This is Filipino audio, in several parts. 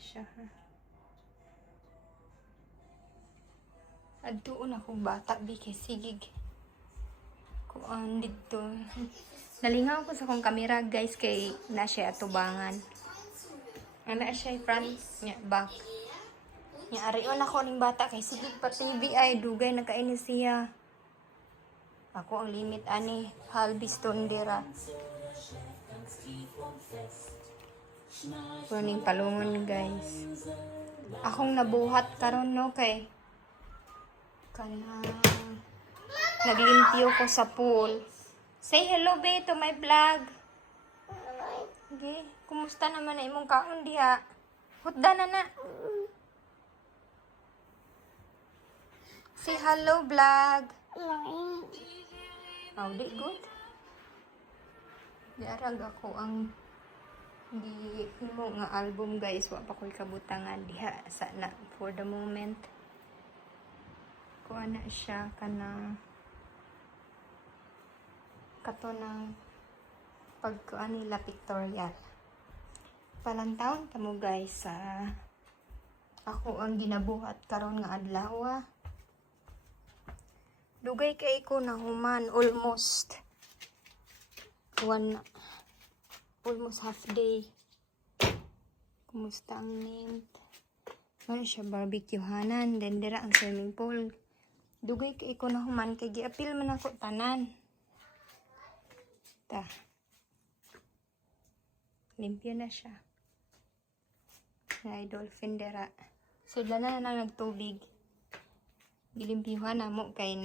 siya ha. Adtuon akong bata bi kay sigig. Kuan dito. Nalingaw ko sa kong kamera guys kay na siya atubangan. Ana siya front nya back. Nya arion ako ning bata kay sigig pa TV ay dugay nakainis siya. Ako ang limit ani halbis tondera. Kuning palungon guys. Akong nabuhat karon no kay kanang naglimpyo ko sa pool. Say hello be to my vlog. Okay, kumusta naman na imong kaon diha? Hutda na na. Say hello vlog. Oh, di good. Diarag ako ang di himo nga album guys, wa pa ko'y kabutangan diha sa na for the moment. Kuha na siya kanang kato ng pagkuan nila pictorial. Palantawon ta mo guys sa ako ang ginabuhat karon nga adlaw. Dugay kay ko na human almost half day. Kumusta ang mint? Ano siya barbecuehanan, then dira ang swimming pool. Dugay kay ko na human kay giapil man ako tanan. Ta. Limpyo na siya. Ay dolphin dira. Sudla na lang nagtubig. Gilimpyuhan na mo kay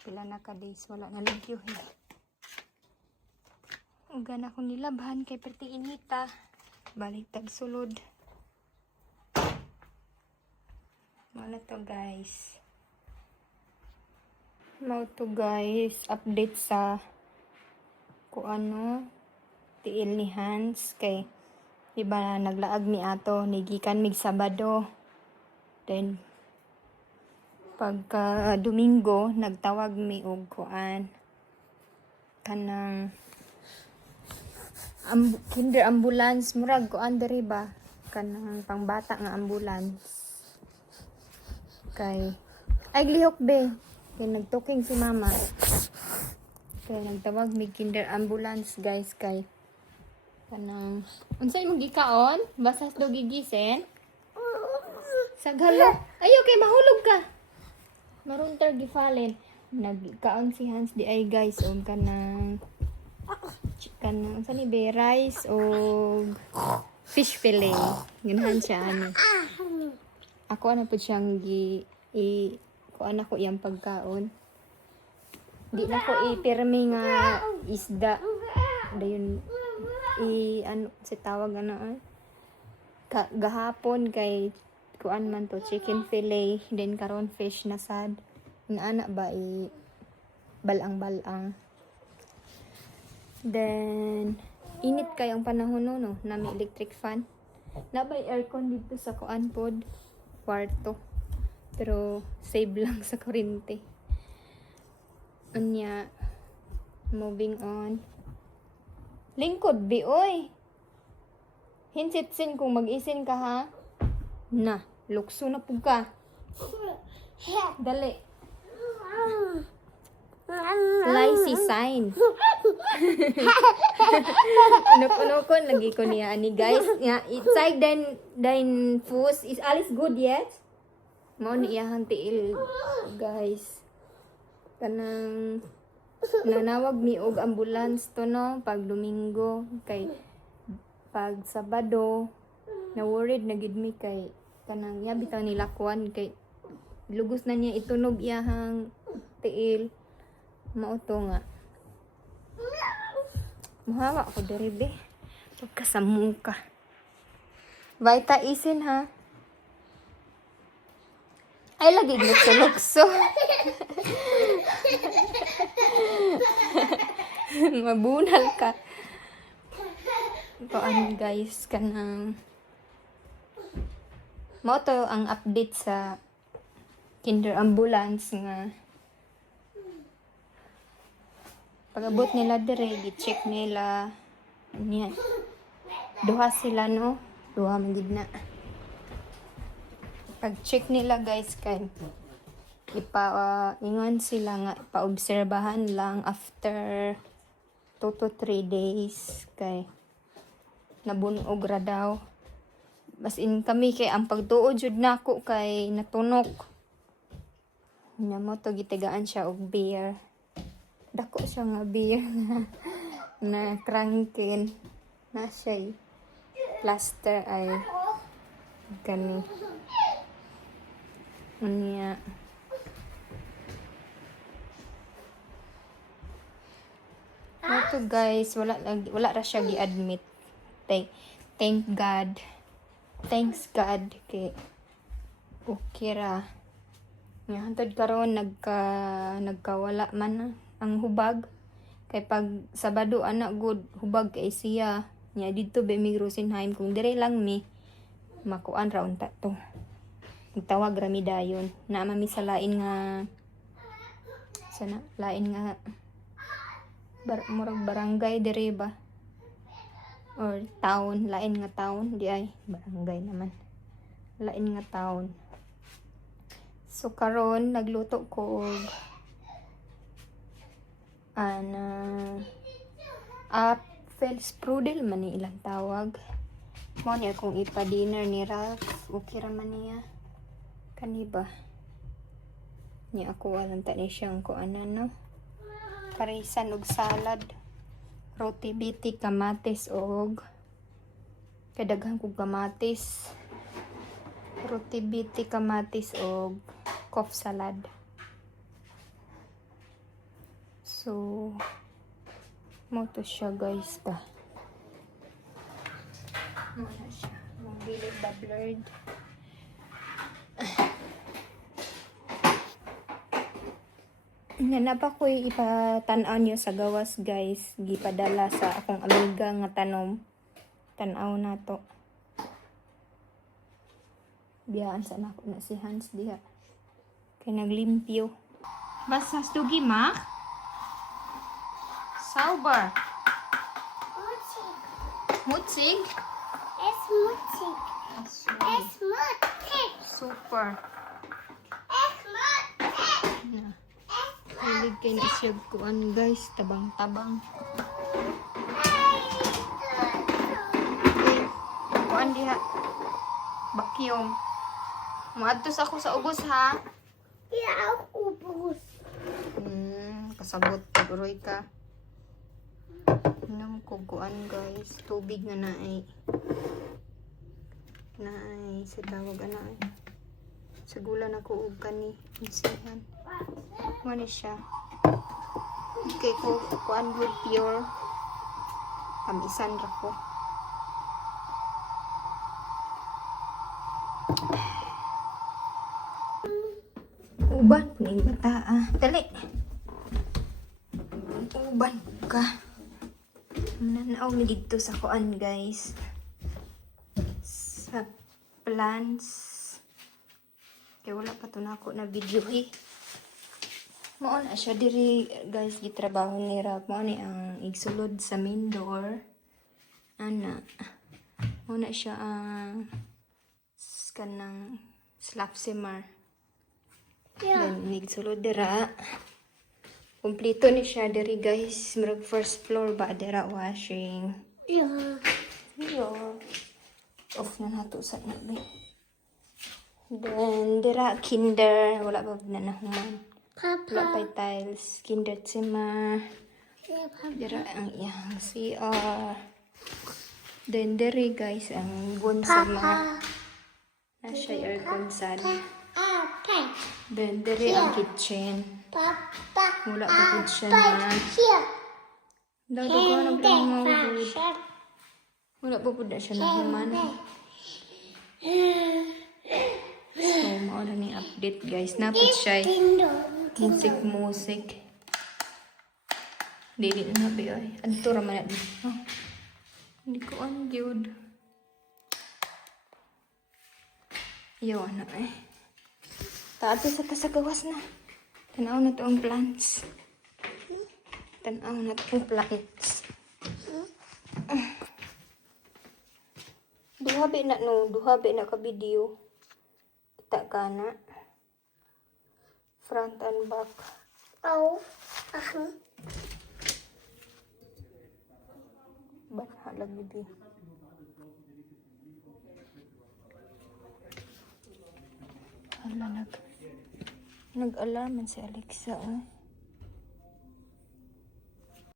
pila na ka days wala na limpyuhin. Ugan ako nilabhan kay perti inita. Balik tag sulod. Mana to guys. Mau to guys, update sa kuano tiil ni Hans kay iba naglaag mi ato nigikan mig Sabado. Then pagka Domingo nagtawag mi og kuan kanang kinder ambulance murag kuan diri ba kanang pangbata nga ambulance kay ay lihok be. Kaya nagtoking si mama. Kaya nagtawag may kinder ambulance guys kay kanang unsay imong gikaon? Basas daw gigisen? Saghala. Ayo kay mahulog ka. Maruntar gifallen. Nagkaon si Hans di ay guys og kanang unsa ni be rice o fish fillet. Ganahan siya ano. Ako ano po siyang kuan ako iyang pagkaon. Di na ko ipirmi nga isda. Dayon ano si tawag ano gahapon kay kuan man to chicken fillet then karon fish na sad. Nga ana ba balang-balang. Then init kay ang panahon no na may electric fan. Nabay aircon dito sa kuan pod kwarto. Pero save lang sa kuryente. Anya, moving on. Lingkod, bi, oy. Hinsitsin kung mag-isin ka, ha? Na, lukso na po ka. Dali. Lazy sign. Unok-unokon, lagi ko niya. Ani, guys, it's like then food is alles good yet? Mao ni iyang tiil guys kanang nanawag mi og ambulance to no pag Domingo kay pag Sabado na worried na gid mi kay kanang ya bitaw nila kuan kay lugos na niya itunog iyang tiil mao to nga mahawa ko diri be pagkasamu ka Vita isin ha. Ay, lagi lukso-lukso. Mabunal ka. Kuan guys, kanang mo to ang update sa kinder ambulance nga pag-abot nila dire, gi-check nila niya. Duha sila no, Duha man gid na. Pag-check nila guys kay ingon sila nga ipaobserbahan lang after 2 to 3 days kay nabunog ra daw. Bas in kami kay ang pagtuod jud nako kay natunok. Nya mo to gitigaan siya og beer. Dako siya nga beer na crankin na siya plaster ay gani. Unya ito guys, wala ra siya gi-admit. Thank God. Thanks God kay okay ra. Nga hantod karon nagkawala man ang hubag. Kay pag Sabado ana good hubag kay siya. Nya dito ba mi Rosenheim kung dire lang mi makuan ra unta to. Tawag ra mi dayon. Na mami sa lain nga sana lain nga murag barangay dire ba or town, lain nga town di ay barangay naman, lain nga town. So karon nagluto ko og Apfelstrudel man ni ilang tawag mo niya kung ipa-dinner ni Ralph okay ra man niya kani ba niya ako alam ta ni siyang ko no parisan og salad, roti biti, kamatis og kadaghan kog kamatis, roti biti, kamatis og cough salad. So mo to siya guys ta. Mo na siya. Mong bilid ba blurred. Nga na pa ko ipatanaw niyo sa gawas guys. Gipadala sa akong amiga nga tanom. Tanaw na to. Biyaan sa nako na si Hans diha. Kay naglimpyo. Basta stugi ma? Sauber. Mutzig. Mutzig? Es mutzig. Es mutzig. Super. Es mutzig. Na. Hilig kay na siya kuan guys. Tabang-tabang. Kuan diha. Vacuum. Maadtos ako sa ubos ha. Ja, auch Ubus. Kasabot paguroy ka. Inom ko kuan guys. Tubig nga naay. Naay sa tawag ana. Sa gula na ko og kani. Insihan. Mani siya. Okay ko kuan good pure. Kamisan ra ko. Uban ning bata dali. Uban ka. Nanaw mi dito sa kuan guys. Sa plants. Kaya wala pa to nako na video Mao na siya diri guys gitrabaho ni Rap. Mao ni ang igsulod sa main door. Ana. Mao na siya kanang slap simmer. Then nigsulod dira. Kumplito ni siya diri guys. Murag first floor ba dira washing. Ja. Yo. Off na nato sa nabi. Then dira kinder wala pa na nahuman. Wala Papa. pa'y tiles, Kinderzimmer, Ja, Papa. dira ang iyang CR. Then diri guys ang bonsama. Papa. Nasa aircon sad. Papa. Then diri ang kitchen. Papa. Wala pa gud siya na. Hier. Daw ko naglang mo gud. Hände. Wala pa pud na siya nahuman. So mao na ni update guys. Napod siya musik. Dili na nabi ay. Adto ra man na. Oh. Hindi ko on gyud. Yo na eh. Tato sa kasagawas na. Tanaw na to ang plants. Tanaw na to ang plants. Duha duhabi na no, duhabi na ka video. Kita ka na. Front and back. Oh. Aha. Banha lagi di. Hala nag-alarman si Alexa, oh.